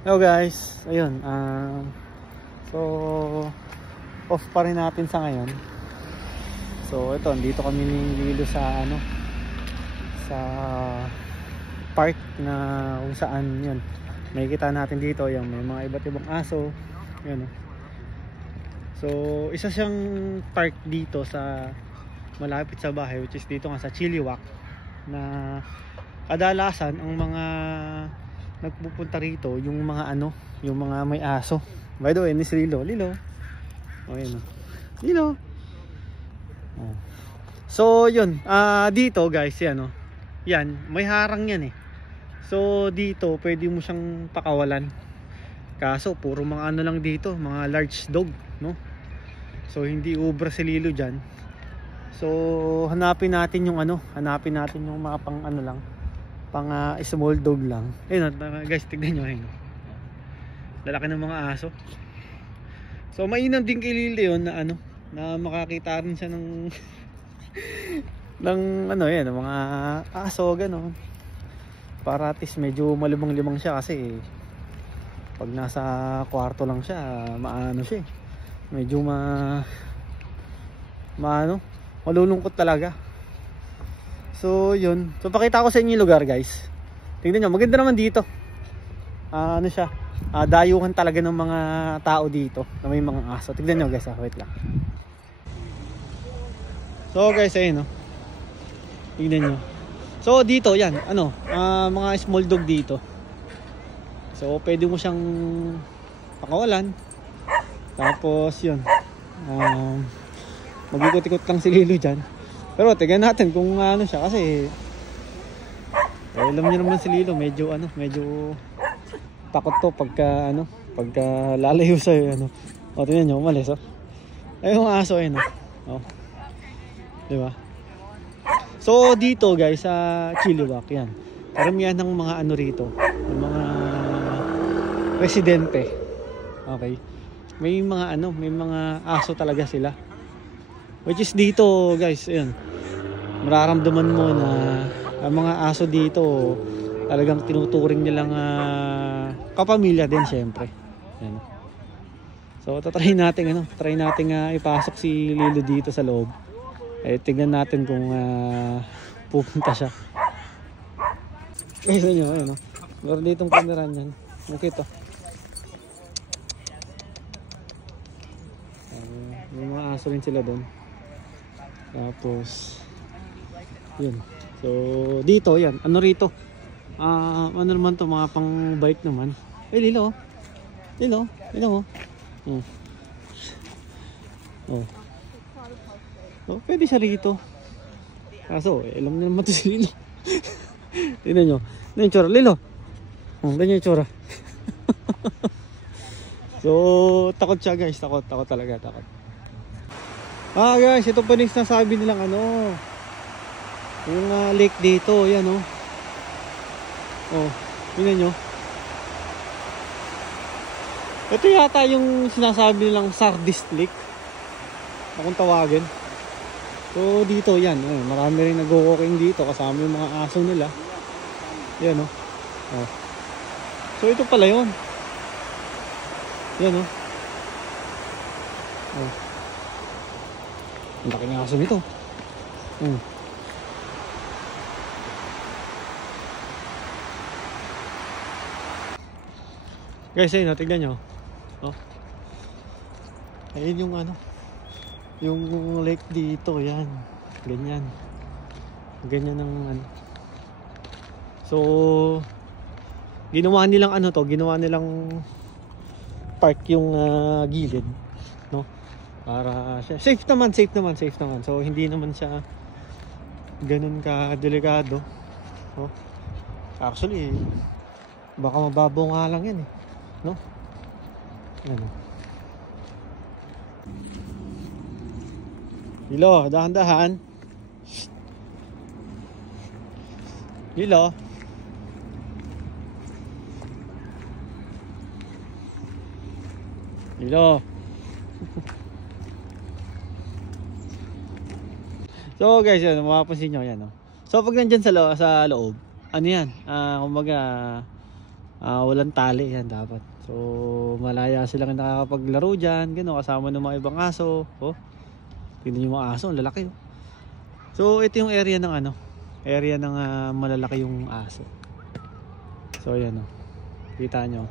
Hello guys, ayun, so off pa rin natin sa ngayon. So ito, dito kami nililo sa sa park na kung saan yun. Makikita natin dito yung may mga iba't ibang aso. Yun. So isa siyang park dito sa malapit sa bahay, which is dito nga sa Chilliwack, na kadalasan ang mga nagpupunta rito yung mga yung mga may aso. By the way, ni Lilo. Oh, yun. Lilo. Oh. So, yun. Dito, guys, yan, yan, may harang yan eh. So, dito, pwede mo siyang pakawalan. Kaso, puro mga lang dito, mga large dog, no? So, hindi ubra si Lilo dyan. So, hanapin natin yung hanapin natin yung mga pang lang, pang small dog lang. Ayun, guys, tignan nyo, ayun. Lalaki ng mga aso. So mainam din kay Lilo yun na na makakita rin siya ng ng yan, mga aso gano'n. Para at least medyo malibang-libang siya, kasi pag nasa kwarto lang siya, siya. Medyo malulungkot talaga. So yun. So pakita ko sa inyo yung lugar, guys. Tingnan nyo, maganda naman dito. Siya, dayuhan talaga ng mga tao dito na may mga aso. Tingnan nyo, guys, wait lang. So guys, ayun, tingnan nyo. So dito, yan, mga small dog dito. So pwede mo siyang pakawalan. Tapos yun, mag-ikot-ikot lang si Lilo dyan. Pero tingnan natin kung siya, kasi alam niyo naman si Lilo, medyo takot to pagka lalayo sa tingnan niyo, umalis ay yung aso ayun di ba? So dito, guys, sa Chilliwack, yan, karamihan ng mga rito, ng mga residente. Okay, may mga may mga aso talaga sila, which is dito, guys, ayun, mararamdaman mo na ang mga aso dito talagang tinuturing nilang kapamilya din, syempre. Ayan. So try natin ipasok si Lilo dito sa loob. Tignan natin kung pupunta siya. Guys, ayun, meron ditong camera niyan. Okay to. May mga aso rin sila doon. Tapos yun. So dito, yan, rito, naman to, mga pang bike naman. Lilo pwede siya rito. Kaso alam niyo naman to si Lilo. Tingnan nyo yung tsura, Lilo. Ganyan yung tsura. So takot siya, guys, takot talaga. Guys, ito pa rin sinasabi nilang yung lake dito, yan tingnan nyo. Ito yata yung sinasabi nilang Sardis Lake, akong tawagin. So dito, yan, marami rin nag-walking dito kasama yung mga aso nila. Yan so ito pala yun. Yan ang laki ng aso nito. Guys, ayun, tignan nyo. Ayun yung yung lake dito, yan. Ganyan ng So ginawa nilang park yung gilid, para safe naman. So hindi naman siya ganun ka delikado. Actually, baka mababaw nga lang yan Lilo, dahan-dahan. Lilo. So guys, yan, mapapansin nyo yan So pag nandyan sa loob, yan, kumbaga walang tali yan dapat. So malaya silang nakakapaglaro dyan, gano'n, kasama ng mga ibang aso. Oh, tignan yung mga aso, ang lalaki. Oh. So ito yung area ng ano, area ng malalaki yung aso. So ayan, oh, kita nyo,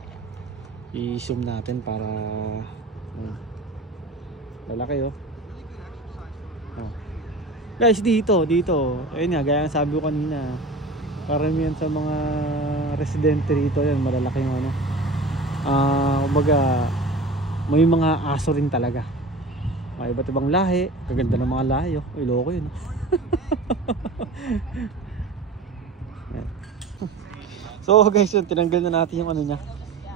i-zoom natin para lalaki. Oh. Oh. Guys, dito ayun nga, gaya ng sabi ko kanina, karamihan sa mga residente rito, yan, malalaki yung ano, kumbaga may mga aso rin talaga, may iba't ibang lahi, kaganda ng mga lahi. Oh, iloko yun. So guys, yun, tinanggal na natin yung ano niya,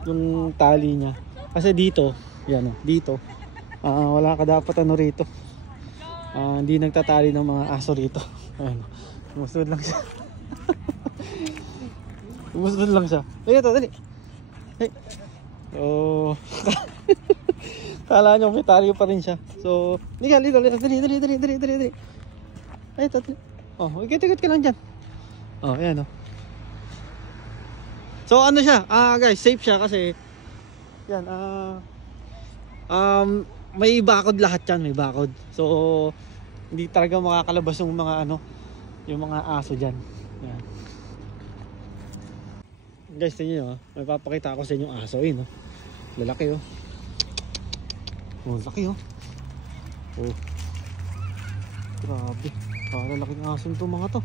yung tali niya, kasi dito, yan, oh, dito wala ka dapat ano rito, hindi nagtatali ng mga aso rito. Ayan, musunod lang siya. Musunod lang siya. Ay, ito, dali. Hey. So kala nyo may tali pa rin siya. So dali. Ay, ito, dali. Oh, ikit ka lang dyan. Oh, ayan, oh. So ano siya, guys, safe siya kasi yan, may bakod lahat yan, may bakod. So hindi talaga makakalabas yung mga ano, yung mga aso dyan. Yan. Guys, tingnan nyo, may papakita ako sa inyo yung aso, no? Lalaki, oh. Oh, laki, oh. Oh, grabe, lalaki ng aso nito mga to.